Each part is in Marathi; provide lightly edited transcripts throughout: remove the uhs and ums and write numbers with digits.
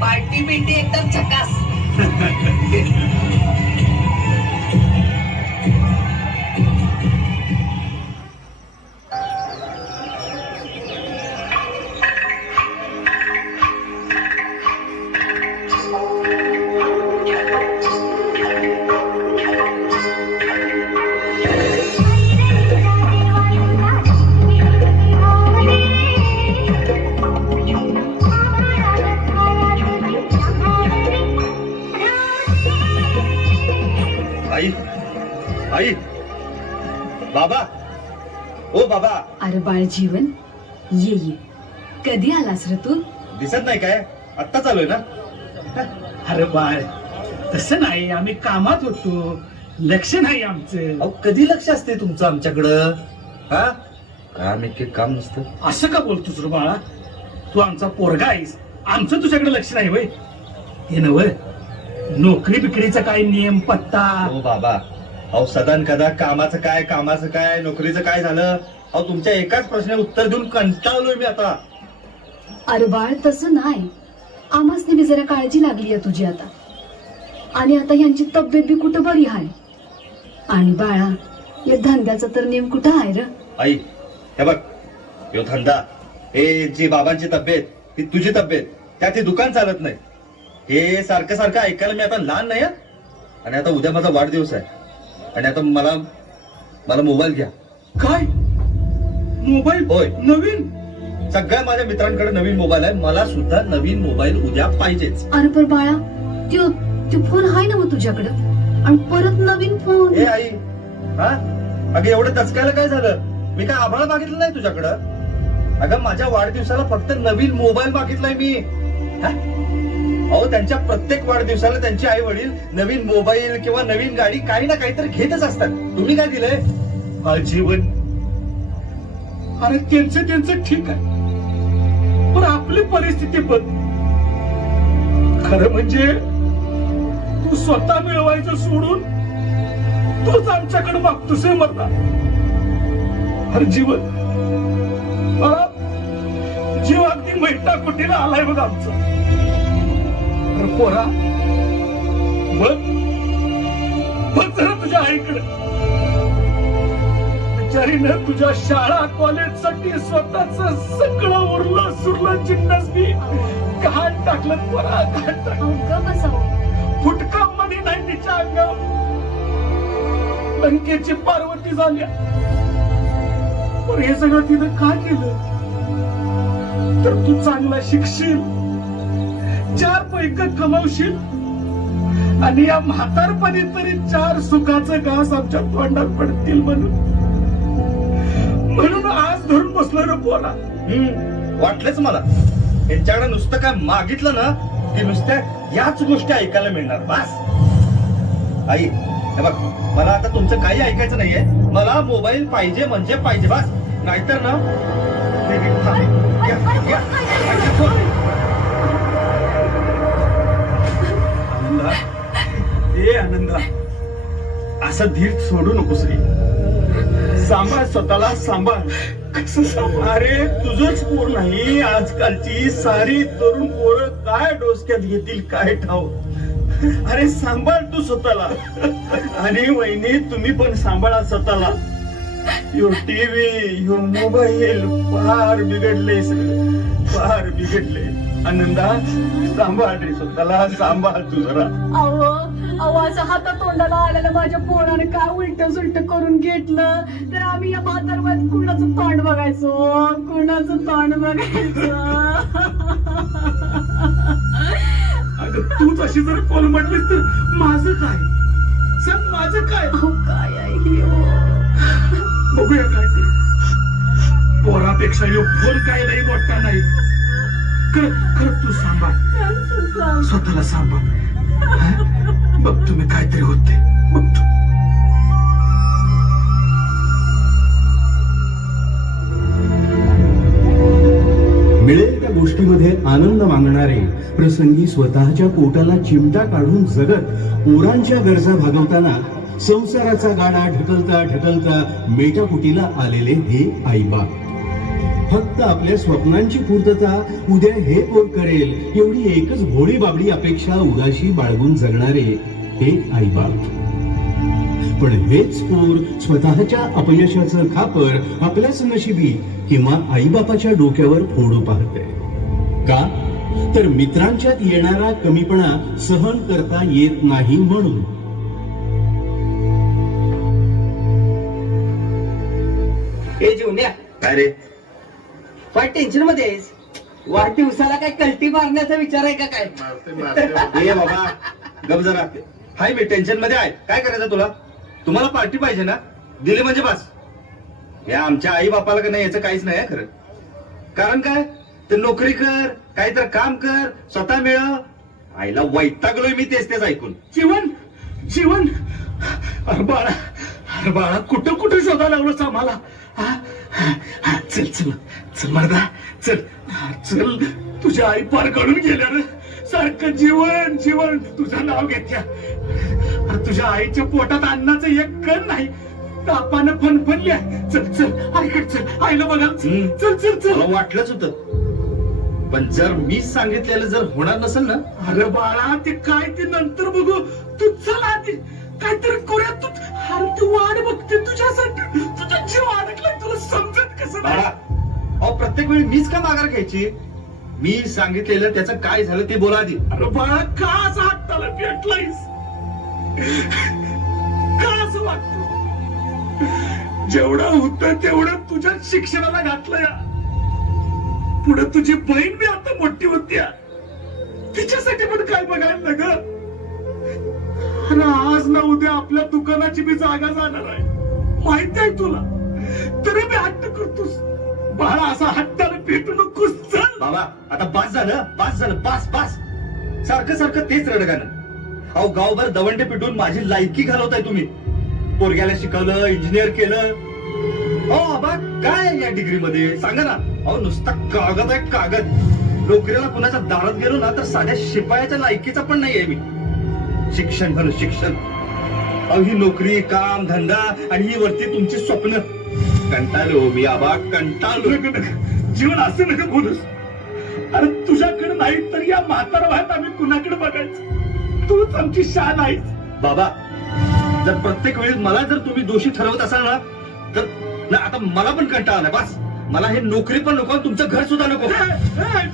पार्टी बिर्टी एकदम झकास. आई आई बाबा ओ बाबा. अरे बाळ जीवन, ये ये. कधी आलास रे तू? दिसत नाही काय? आत्ता चालूय ना. अरे बाळ, तसं नाही, आम्ही कामात होतो, लक्ष नाही आमचं. अहो कधी लक्ष असते तुमचं आमच्याकडं? हा काम एक काम नसतं. असं का बोलतोस रे बाळा? तू आमचा पोरगा आहेस, आमचं तुझ्याकडे लक्ष नाही वय? हे नव नोकरी बिकरीचा काय नियम पत्ता? हो बाबा, अहो सदान कदा कामाचं काय नोकरीचं काय झालं? अहो तुमच्या एकाच प्रश्नाला उत्तर देऊन कंटाळलोय मी आता. अरे बाळ तसं नाही, आम्हासने बी जरा काळजी लागली आहे तुझी आता. आणि आता यांची तब्येत बी कुठं बरी आहे. आणि बाळा, या धंद्याचा तर नेम कुठं आहे र? आई हे बघ, यो धंदा, हे जी बाबांची तब्येत, ती तुझी तब्येत, त्यात दुकान चालत नाही. हे सारखं सारखं ऐकायला मी आता लहान नाही. आणि आता उद्या माझा वाढदिवस आहे, आणि आता मला मोबाईल घ्या. काय मोबाईल? होय, नवीन? सगळ्या माझ्या मित्रांकडे नवीन मोबाईल आहे, मला सुद्धा नवीन मोबाईल उद्या पाहिजेच. अरे पण बाळा, त्यो फोन आहे ना मग तुझ्याकडं, आणि परत नवीन फोन? ए आई, हा अगं एवढं दचकायला काय झालं? मी काय आभाळ मागितलं नाही तुझ्याकडं. अगं माझ्या वाढदिवसाला फक्त नवीन मोबाईल मागितलाय मी. अहो त्यांच्या प्रत्येक वाढदिवसाला त्यांचे आई वडील नवीन मोबाईल किंवा नवीन गाडी काही ना काहीतरी घेतच असतात. तुम्ही काय दिलंय? बाळ जीवन, अरे त्यांचं ठीक आहे, पण आपली परिस्थिती बघ. खरं म्हणजे तू स्वतः मिळवायचं सोडून तूच आमच्याकडे मागतोस मरता. अरे जीवन, मला जीव अगदी मैटा कुटीला आलाय बघ आमचा. अरे पोरा, बघ जरा तुझ्या आईकडे. बिचारीनं तुझ्या शाळा कॉलेजसाठी स्वतःच सगळं उरलं सुरलं जिन्नस बी घाण टाकलं पोरा, घाण टाकलं. फुटका मध्ये नाही तिच्या अंगावर. लंकेची पार्वती झाल्या. पण हे सगळं तिनं का केलं? तर तू चांगला शिकशील, 4 पैसे कमावशील, आणि या म्हातारपणी तरी 4 सुखाचं घास आमच्या तोंडात पडतील म्हणून आज धरून बसलो रे पोरा. वाटलंच मला. यांच्याकडे नुसतं काय मागितलं ना की नुसत्या याच गोष्टी ऐकायला मिळणार. बस आई, हे बघ, मला आता तुमचं काही ऐकायचं नाहीये. मला मोबाईल पाहिजे म्हणजे पाहिजे, बस. नाहीतर ना आनंदा, ए आनंदा, असं धीर सोडू नकोस रे. सांभाळ स्वतःला, सांभाळ. अरे तुझंच पोर नाही, आजकालची सारी तरुण पोरं काय डोसक्यात घेतील काय ठाव. अरे सांभाळ तू स्वतःला. आणि वहिनी, तुम्ही पण सांभाळा स्वतःला. यो टीव्ही, यो मोबाईल फार बिघडले, फार बिघडले. आनंदा, सांभाळ रे स्वतःला, सांभाळ तू जरा. अहो असं हातात तोंडाला आलेलं माझ्या पोराने काय उलट सुलट करून घेतलं तर आम्ही या म्हातारवयात कुणाचं तोंड बघायचो, कुणाचं तोंड बघायचं. अगं तूच अशी जर कोल म्हटलीस तर माझं काय? सांग माझं काय? काय आहे बघूया काय ते. पोरापेक्षा यो फोन काय नाही, मोठा नाही. खरं तू सांभाळ स्वतःला, सांभाळ. बघ तुम्ही काहीतरी होते, बघतो. मिळेल त्या गोष्टीमध्ये आनंद मागणारे, प्रसंगी स्वतःच्या पोटाला चिमटा काढून जगत पोरांच्या गरजा भागवताना संसाराचा गाडा ढकलता ढकलता मेटाकुटीला आलेले हे आईबाप. फक्त आपल्या स्वप्नांची पूर्तता उद्या हे पोर करेल एवढी एकच भोळी बाबडी अपेक्षा उदाशी बाळगून जगणारे हे आईबाप. पण हेच पोर स्वतःच्या अपयशाचं खापर आपल्याच नशिबी किंवा आईबापाच्या डोक्यावर फोडू पाहते. का तर मित्रांच्यात येणारा कमीपणा सहन करता येत नाही म्हणून. हे जेवण्या काय रे? काय टेन्शन मध्ये आहेस? वाढदिवसाला काय कल्टी मारण्याचा विचार आहे का काय? ए बाबा गप जरा. हाय मी टेन्शन मध्ये आहे. काय करायचं तुला? तुम्हाला पार्टी पाहिजे ना? दिली म्हणजे बस. या आमच्या आई बापाला का नाही याचं काहीच नाही खरं. कारण काय ते नोकरी कर, काहीतरी काम कर, स्वतः मिळव. आईला वैतागलोय मी तेच तेच ऐकून. जीवन जीवन अरे बाळा कुठं कुठं शोधायला लागलोस आम्हाला? चल चल चल मर्दा चल चल. तुझ्या आई पार गळून गेल्या रे. सारखं जीवन जीवन तुझं नाव घेत्या. तुझ्या आईच्या पोटात अन्नाचं एक कण नाही. तापानं फनफनल्या. चल चल आईकडे चल. आईला बघायला चल चल चल. मला वाटलंच होतं. पण जर मी सांगितलेलं जर होणार नसेल ना. अरे बाळा ते काय ते नंतर बघू. तू चल आधी काहीतरी करूया. तू अरे तू वाट बघते तुझ्यासाठी. तुझा जीव अडकलाय तुला समजत कसं नाही? अहो प्रत्येक वेळी मीच का माघार घ्यायची? मी सांगितलेलं त्याचं काय झालं ते बोला आधी. अरे बाळा का असं हाताला पेटलायस? का असं वाटतं? जेवढं होतं तेवढं तुझ्या शिक्षणाला घातलंय. पुढे तुझी बहीण बी आता मोठी होत्या. तिच्यासाठी पण काय बघायला ग? अरे आज ना उद्या आपल्या दुकानाची बी जागा जाणार आहे. माहिती आहे तुला. तरी मी हट्ट करतोस. बाळा असा हट्टाला पेटू नकोस. चल बाबा आता बास झालं बास झालं बास बास. सारखं सारखं तेच रडगाणं. अहो गावभर दवंडे पिटून माझी लायकी घालवताय तुम्ही. पोरग्याला शिकवलं, इंजिनियर केलं. अहो बाबा काय या डिग्री मध्ये सांगा ना. अहो नुसता कागद आहे कागद. नोकरीला कुणाच्या दारात गेलो ना तर साध्या शिपायाच्या लायकीचा पण नाहीये मी. शिक्षण म्हणून शिक्षण. अहो ही नोकरी काम धंदा आणि ही वरती तुमची स्वप्न. कंटाळलो मी आबा कंटाळलो. जीवन असं नका बोलूस. अरे तुझ्याकडे नाही तर या म्हातारा वयात आम्ही कुणाकडे बघायचं? तूच आमची शान आहेस. बाबा जर प्रत्येक वेळी मला जर तुम्ही दोषी ठरवत असाल ना तर ना आता मला पण कंटाळा आलाय. बस मला हे नोकरी पण नको तुमचं घर सुद्धा नको.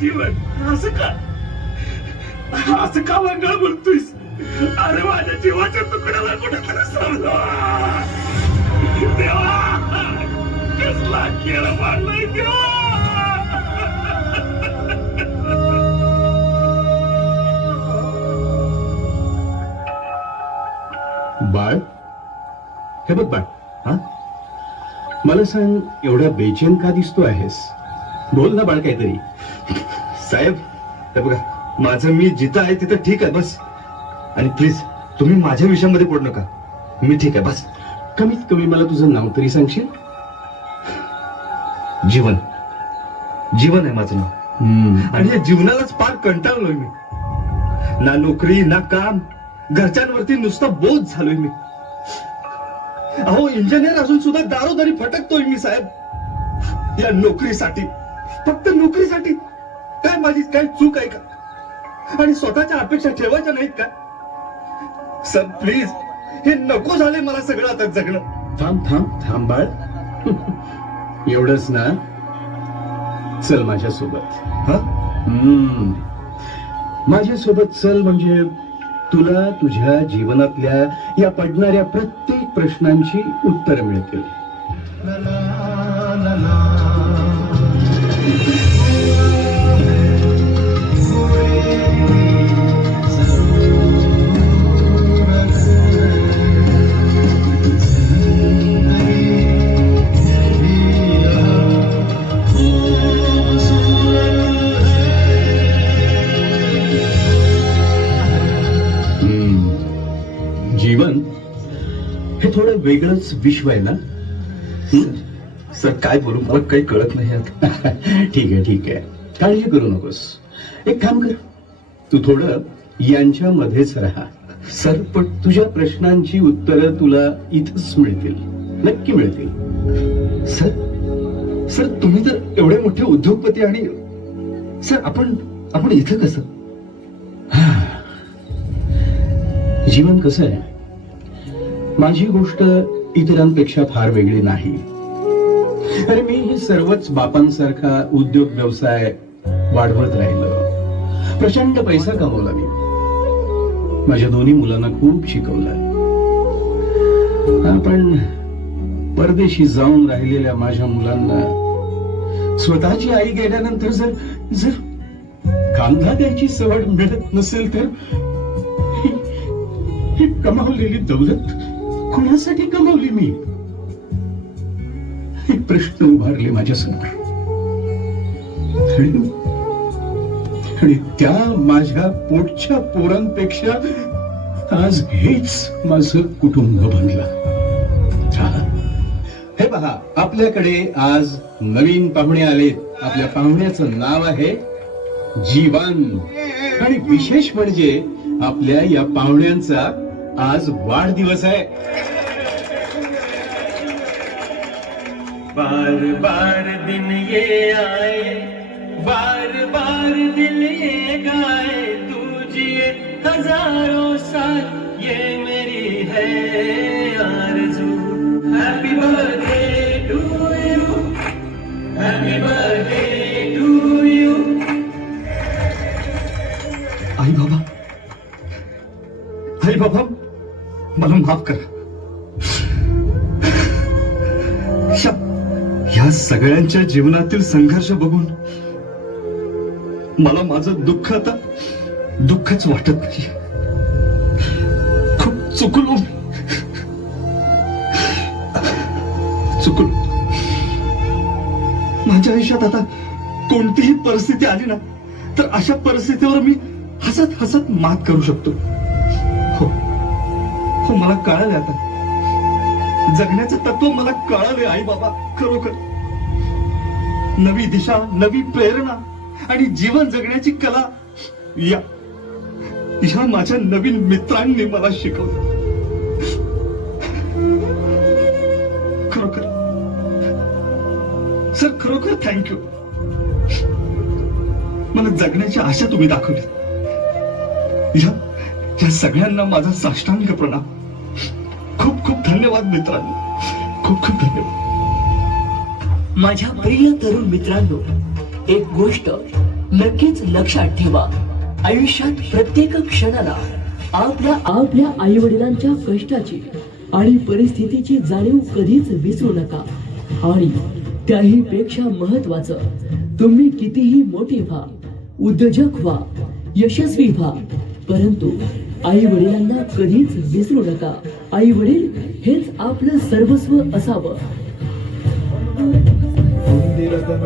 जीवन असं का वेगळं बोलतोयस? अरे माझ्या जीवाच्या तुकड्याला कुठेतरी समजा. देवा कसला खेळ मांडलाय देवा. बाळ हे बघ बाळ. हा मला सांग एवढा बेचैन का दिसतो आहेस? बोल ना बाळ काहीतरी. साहेब हे बघा माझं मी जिथं आहे तिथं ठीक आहे बस. आणि प्लीज तुम्ही माझ्या विषयामध्ये पडू नका. मी ठीक आहे बस. कमीत कमी मला तुझं नाव तरी सांगशील? जीवन जीवन आहे माझं नाव. आणि या जीवनालाच फार कंटाळलोय मी. ना नोकरी ना काम. घरच्यांवरती नुसता बोध झालोय मी. अहो इंजिनियर असून सुद्धा दारोदारी फटकतोय मी साहेब. या नोकरीसाठी फक्त नोकरीसाठी. काय माझी काय चूक आहे का? आणि स्वतःच्या अपेक्षा ठेवायच्या नाहीत का? सर प्लीज हे नको झाले मला सगळं आता जगणं. थांब थांब थांब बाळ. एवढंच ना? चल माझ्यासोबत. हा माझ्यासोबत चल म्हणजे तुला तुझ्या जीवनातल्या या पडणाऱ्या प्रत्येक प्रश्नांची उत्तर मिळतील. जीवन हे थोडं वेगळंच विश्व आहे ना? सर काय बोलू मला काही कळत नाही आता. ठीक आहे ठीक आहे काळजी करू नकोस. एक काम कर तू थोडं यांच्या मध्येच राहा. सर पण तुझ्या प्रश्नांची उत्तरं तुला इथंच मिळतील. नक्की मिळतील. सर सर तुम्ही तर एवढे मोठे उद्योगपती आणि सर आपण इथं कसं? जीवन कसं आहे, माझी गोष्ट इतरांपेक्षा फार वेगळी नाही. अरे मी हे सर्वच बापांसारखा उद्योग व्यवसाय वाढवत राहिलो. प्रचंड पैसा कमवला मी. माझ्या दोन्ही मुलांना खूप शिकवलं. पण परदेशी जाऊन राहिलेल्या माझ्या मुलांना स्वतःची आई गेल्यानंतर जर जर कांदा द्यायची सवड मिळत नसेल तर ही कमावलेली दौलत कोणासाठी कमावली मी? हे प्रश्न उभारले माझ्यासमोर. आणि त्या माझ्या पोटच्या पोरांपेक्षा आज हेच माझं कुटुंब बनलं. हे पहा, आपल्याकडे आज नवीन पाहुणे आलेत. आपल्या पाहुण्याचं नाव आहे जीवन. आणि विशेष म्हणजे आपल्या या पाहुण्यांचा आज वाढदिवस आहे. बार बार दिन ये आए, बार बार दिल ये गाए, तू जिए हजारों साल, ये मेरी है आरज़ू. Happy birthday to you, happy birthday to you. आई बाबा मला माफ करा. या सगळ्यांच्या जीवनातील संघर्ष बघून मला माझं दुःख आता दुःखच वाटत नाही. खूप चुकलो. माझ्या आयुष्यात आता कोणतीही परिस्थिती आली ना तर अशा परिस्थितीवर मी हसत हसत मात करू शकतो. हो मला कळालंय आता. जगण्याचं तत्व मला कळालंय आई बाबा. खरोखर नवी दिशा, नवी प्रेरणा आणि जीवन जगण्याची कला या माझ्या नवीन मित्रांनी मला शिकवलं. खरोखर सर, खरोखर थँक्यू. मला जगण्याची आशा तुम्ही दाखवली. या सगळ्यांना माझा साष्टांग प्रणाम. खूप खूप धन्यवाद मित्रांनो. खूप खूप धन्यवाद. माझ्या प्रिय तरुण मित्रांनो, एक गोष्ट नक्कीच लक्षात ठेवा. आयुष्यात प्रत्येक क्षणाला आपल्या आई वडिलांच्या कष्टाची आणि परिस्थितीची जाणीव कधीच विसरू नका. आणि त्याही पेक्षा महत्वाचं, तुम्ही कितीही मोठे व्हा, उद्योजक व्हा, यशस्वी व्हा, परंतु आई वडिलांना कधीच विसरू नका. आई वडील हेच आपलं सर्वस्व असावं.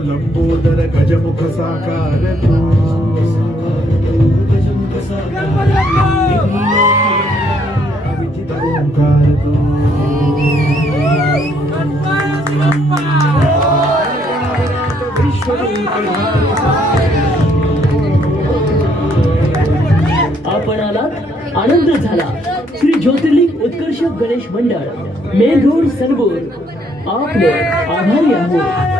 लंबोदर गजमुख साकार अविचित ओंकार आपण आलात, आनंद झाला. श्री ज्योतिर्लिंग उत्कर्ष गणेश मंडळ, मेन रोड, सनबोर. आपले आभारी आहोत.